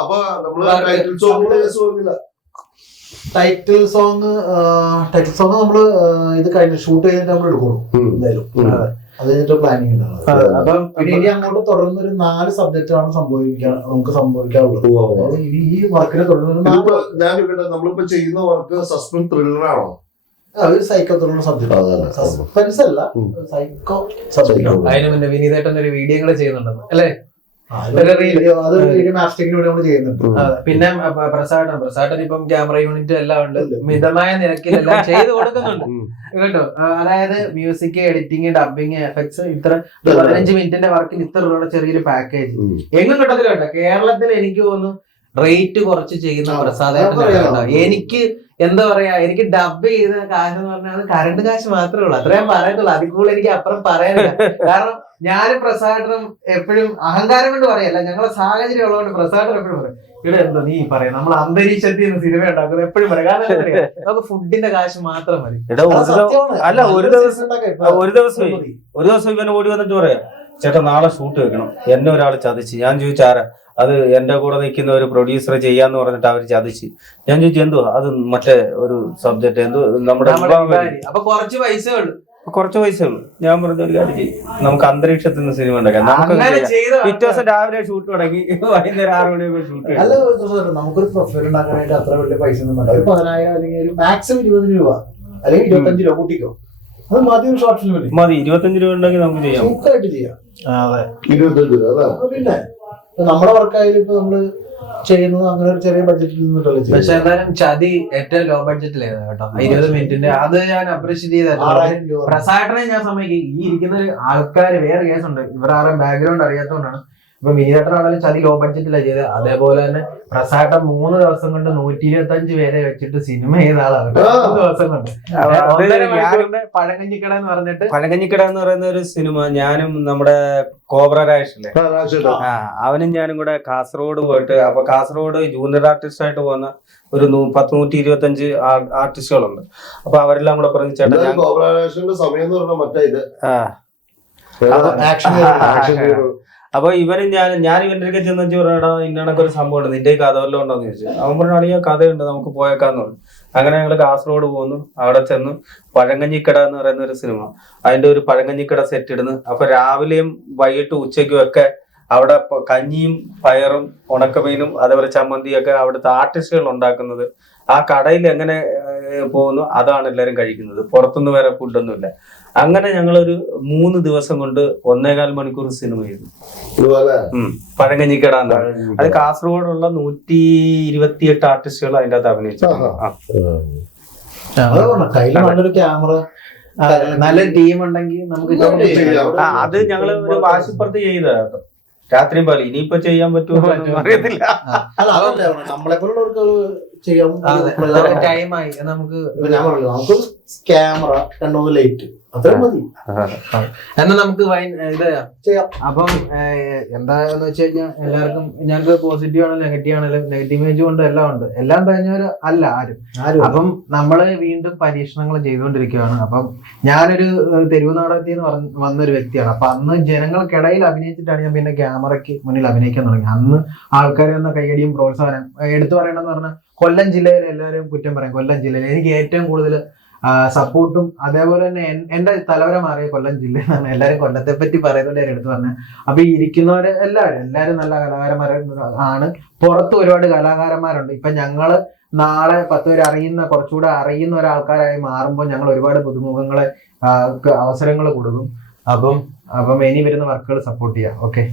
അപ്പൊ നമ്മള് title song നമ്മള് ഇത് കഴിഞ്ഞ് ഷൂട്ട് ചെയ്തിട്ട് നമ്മൾ എടുക്കണം എന്തായാലും. അത് കഴിഞ്ഞിട്ട് പ്ലാനിങ് ഉണ്ടാവും. അപ്പം പിന്നെ ഇനി അങ്ങോട്ട് തുടർന്ന് ഒരു 4 സബ്ജക്റ്റാണ് നമുക്ക് സംഭവിക്കാറുള്ളത്. ഇനി ഈ വർക്കിനെ തുടർന്ന് നമ്മളിപ്പോ ചെയ്യുന്ന വർക്ക് സസ്പെൻസ് ത്രില്ലറാണോ? ഒരു സൈക്കോ ത്രില്ലർ സബ്ജക്ട്, സസ്പെൻസ് അല്ല, സൈക്കോ സബ്ജക്ട്. അതിന് മുന്നേ വിനീതേട്ടൻ ഒരു വീഡിയോ ചെയ്യുന്നുണ്ടെന്ന് അല്ലേ? പിന്നെ പ്രസാദൻ ഇപ്പം ക്യാമറ യൂണിറ്റ് എല്ലാം ഉണ്ട്, മിതമായ നിരക്കിലെല്ലാം ചെയ്ത് കൊടുക്കുന്നുണ്ട് കേട്ടോ. അതായത് മ്യൂസിക്, എഡിറ്റിംഗ്, ഡബിങ്, എഫക്ട്സ്, ഇത്ര 15 മിനിറ്റിന്റെ വർക്കിന് ഇത്ര രൂപയുടെ ചെറിയൊരു പാക്കേജ് എങ്ങും കിട്ടത്തില്ല കേട്ടോ. കേരളത്തിൽ എനിക്ക് തോന്നുന്നു റേറ്റ് കുറച്ച് ചെയ്യുന്ന പ്രസാദേട്ടൻ. എനിക്ക് എന്താ പറയാ, എനിക്ക് ഡബ് ചെയ്ത കാശ് എന്ന് പറഞ്ഞാൽ കറണ്ട് കാശ് മാത്രമേ ഉള്ളൂ, അത്രയും പറയത്തുള്ളൂ. അതിൽ കൂടുതൽ എനിക്ക് അപ്പുറം പറയാനില്ല. കാരണം ഞാനും പ്രസാദനും എപ്പോഴും അഹങ്കാരം കൊണ്ട് പറയല്ല, ഞങ്ങളെ സാഹചര്യം ഉള്ളതുകൊണ്ട് പ്രസാദൻ എപ്പോഴും പറയും, ഇവിടെ എന്താ നീ പറയാം, നമ്മൾ അന്തരീക്ഷത്തിൽ നിന്ന് സിനിമ ഉണ്ടാക്കുന്നത് എപ്പോഴും പറയാം. കാരണം അറിയാം, നമുക്ക് ഫുഡിന്റെ കാശ് മാത്രം മതി. അല്ല, ഒരു ദിവസം ഇവൻ ഓടി വന്നിട്ട് പറയാം, ചേട്ടാ നാളെ ഷൂട്ട് വെക്കണം, എന്നെ ഒരാൾ ചതിച്ച്. ഞാൻ ചോദിച്ചാരാ? അത് എന്റെ കൂടെ നിൽക്കുന്ന ഒരു പ്രൊഡ്യൂസർ ചെയ്യാന്ന് പറഞ്ഞിട്ട് അവർ ചതിച്ച്. ഞാൻ ചോദിച്ചു എന്തോ? അത് മറ്റേ ഒരു സബ്ജക്ട് എന്തോ നമ്മുടെ അപ്പൊ കുറച്ച് പൈസ ഉള്ളു. ഞാൻ പറഞ്ഞ ഒരു കാര്യം ചെയ്യും, നമുക്ക് അന്തരീക്ഷത്തിൽ നിന്ന് സിനിമ ഉണ്ടാക്കാം. നമുക്ക് പിറ്റേ ദിവസം രാവിലെ ഷൂട്ട് തുടങ്ങി, വൈകുന്നേരം 6 മണിയൊക്കെ ഷൂട്ട്. അല്ല, നമുക്കൊരു പ്രൊഫൈൽ ഉണ്ടാക്കാനായിട്ട് അത്ര വലിയ പൈസ ഒന്നും വേണ്ട. ഒരു 10,000 അല്ലെങ്കിൽ ഒരു മാക്സിമം 20 രൂപ അല്ലെങ്കിൽ 25 രൂപ കൂട്ടിക്കോ, അത് മതി. ഒരു ഷോർട്ട് ഫിലിം മതി. 25 രൂപ ഉണ്ടെങ്കിൽ നമുക്ക് ചെയ്യാം, സൂപ്പറായിട്ട് ചെയ്യാം. അതെ, 25 രൂപ. പിന്നെ നമ്മുടെ വർക്കായാലും ഇപ്പൊ നമ്മള് ചെയ്യുന്നത് അങ്ങനെ ഒരു ചെറിയ ബഡ്ജറ്റിൽ നിന്നിട്ടല്ലേ. പക്ഷെ എന്തായാലും ചതി ഏറ്റവും ലോ ബഡ്ജറ്റിലായിരുന്നു കേട്ടോ. 20 മിനിറ്റിന്റെ അത് ഞാൻ അപ്രീഷിയേറ്റ് ചെയ്ത. പ്രസാദനെ ഞാൻ സമ്മതിക്കും. ഈ ഇരിക്കുന്ന ആൾക്കാര് വേറെ കേസുണ്ട്, ഇവരാരും ബാക്ക്ഗ്രൗണ്ട് അറിയാത്തതുകൊണ്ടാണ്. ഇപ്പൊ മീനേട്ടനാണെങ്കിലും ചതി ലോ ബഡ്ജറ്റിലാണ് ചെയ്തത്. അതേപോലെ തന്നെ പ്രസാദം 3 ദിവസം കൊണ്ട് 125 പേരെ വെച്ചിട്ട് സിനിമ ചെയ്ത ആളാണ്. 3 ദിവസം കൊണ്ട് പഴങ്കഞ്ഞിക്കട എന്ന് പറഞ്ഞിട്ട്, പഴങ്കഞ്ഞിക്കട എന്ന് പറയുന്ന ഒരു സിനിമ ഞാനും നമ്മുടെ കോബ്ര രാജേഷില്ലേ, അവനും ഞാനും കൂടെ കാസർഗോഡ് പോയിട്ട്, അപ്പൊ കാസർഗോഡ് ജൂനിയർ ആർട്ടിസ്റ്റ് ആയിട്ട് പോകുന്ന ഒരു 125 ആർട്ടിസ്റ്റുകളുണ്ട്. അപ്പൊ അവരെല്ലാം കൂടെ പറഞ്ഞു, ചേട്ടാ അപ്പൊ ഇവനും ഞാൻ ഇവന്റെ അടുക്കെ ചെന്ന് പറഞ്ഞാ ഇന്നണക്ക് ഒരു സംഭവം ഉണ്ട്, നിന്റെ കഥ വല്ലതും ഉണ്ടോന്ന് ചോദിച്ചു. അവൻ പറഞ്ഞാണെങ്കിൽ കഥയുണ്ട്, നമുക്ക് പോയേക്കാന്ന് പറഞ്ഞു. അങ്ങനെ ഞങ്ങള് കാസർഗോഡ് പോന്നു. അവിടെ ചെന്ന് പഴങ്കഞ്ഞിക്കട എന്ന് പറയുന്ന ഒരു സിനിമ, അതിന്റെ ഒരു പഴങ്കഞ്ഞിക്കട സെറ്റ് ഇടുന്നു. അപ്പൊ രാവിലെയും വൈകിട്ടും ഉച്ചയ്ക്കും ഒക്കെ അവിടെ കഞ്ഞിയും പയറും ഉണക്കമീനും അതേപോലെ ചമ്മന്തിയൊക്കെ അവിടുത്തെ ആർട്ടിസ്റ്റുകൾ ഉണ്ടാക്കുന്നത്. ആ കടയിൽ എങ്ങനെ പോകുന്നു അതാണ് എല്ലാരും കഴിക്കുന്നത്, പുറത്തുനിന്ന് വേറെ ഫുഡൊന്നുമില്ല. അങ്ങനെ ഞങ്ങളൊരു 3 ദിവസം കൊണ്ട് 1.25 മണിക്കൂർ സിനിമ ചെയ്തു. പഴങ്കഞ്ഞിക്കട എന്നാണ് അത്. കാസർഗോഡുള്ള 128 ആർട്ടിസ്റ്റുകൾ അതിന്റെ അകത്ത് അഭിനയിച്ചു. നല്ലൊരു ക്യാമറ, നല്ല ടീം ഉണ്ടെങ്കിൽ നമുക്ക് അത് ഞങ്ങള് ഒരു വാശിപ്പുറത്ത് ചെയ്തതാ കേട്ടോ. രാത്രിയും പോലെ ഇനിയിപ്പോ ചെയ്യാൻ പറ്റുമോ അറിയത്തില്ല. നമ്മളെപ്പോലുള്ളവർക്ക് ചെയ്യാം. ടൈമായി നമുക്ക് ക്യാമറ 2-3 ലൈറ്റ് അത്രയും മതി. എന്നാ നമുക്ക് ഇത് ചെയ്യാം. അപ്പം എന്താന്ന് വെച്ച് കഴിഞ്ഞാൽ എല്ലാവർക്കും ഞങ്ങൾക്ക് പോസിറ്റീവ് ആണെങ്കിലും നെഗറ്റീവ് ആണെങ്കിലും നെഗറ്റീവ് ഇമേജ് കൊണ്ട് എല്ലാം ഉണ്ട്. എല്ലാം കഴിഞ്ഞവര് അല്ല ആരും. അപ്പം നമ്മള് വീണ്ടും പരീക്ഷണങ്ങൾ ചെയ്തുകൊണ്ടിരിക്കുകയാണ്. അപ്പം ഞാനൊരു തെരുവ് നാടകത്തിൽ നിന്ന് വന്നൊരു വ്യക്തിയാണ്. അപ്പൊ അന്ന് ജനങ്ങൾക്കിടയിൽ അഭിനയിച്ചിട്ടാണ് ഞാൻ പിന്നെ ക്യാമറയ്ക്ക് മുന്നിൽ അഭിനയിക്കാൻ തുടങ്ങി. അന്ന് ആൾക്കാരെ ഒന്ന് കൈയടിയും പ്രോത്സാഹനം എടുത്തു പറയണമെന്ന് പറഞ്ഞാൽ കൊല്ലം ജില്ലയിൽ എല്ലാവരും കുറ്റം പറയും. കൊല്ലം ജില്ലയിൽ എനിക്ക് ഏറ്റവും കൂടുതൽ സപ്പോർട്ടും അതേപോലെ തന്നെ എന്റെ തലവര മാറിയ കൊല്ലം ജില്ലയിലാണ്. എല്ലാവരും കൊല്ലത്തെ പറ്റി പറയുന്നതുകൊണ്ട് ഞാൻ എടുത്തു പറഞ്ഞത്. അപ്പൊ ഈ ഇരിക്കുന്നവര് എല്ലാവരും നല്ല കലാകാരന്മാരാണ്. പുറത്ത് ഒരുപാട് കലാകാരന്മാരുണ്ട്. ഇപ്പൊ ഞങ്ങള് നാളെ 10 പേര് കുറച്ചുകൂടെ അറിയുന്ന ഒരാൾക്കാരായി മാറുമ്പോൾ ഞങ്ങൾ ഒരുപാട് പുതുമുഖങ്ങളെ അവസരങ്ങൾ കൊടുക്കും. അപ്പം ഇനി വരുന്ന വർക്കുകൾ സപ്പോർട്ട് ചെയ്യാം. ഓക്കെ.